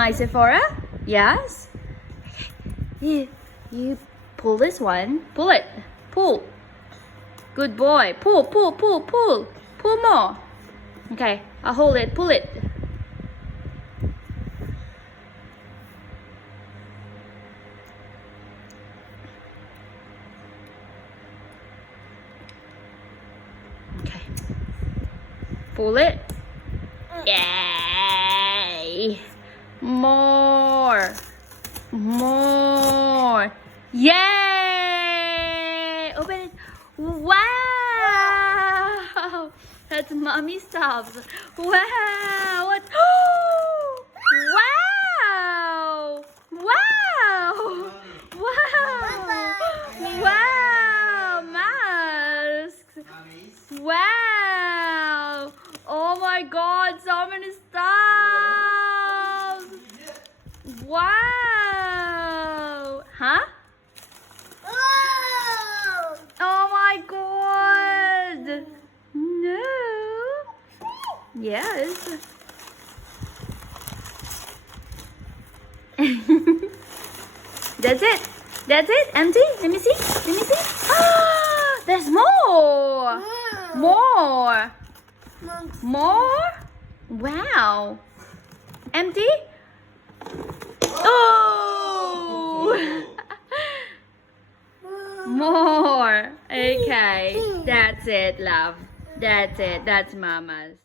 my Sephora? Yes. You pull this one. Pull it. Pull. Good boy. Pull, pull, pull, pull. Pull more. Okay, I'll hold it. Pull it. Okay. Pull it. Yay! More. More. Yay! Open it. Wow! That's mommy stuff. Wow! What? Wow! Wow! Wow! Wow! Masks. Wow! Oh my God! So many stuff. Wow! Huh? Oh my God! No. Yes. That's it. That's it. Empty. Let me see. Let me see. Ah, there's more. More. More. Wow. Empty. Oh. More. Okay. That's it, love. That's it. That's Mama's.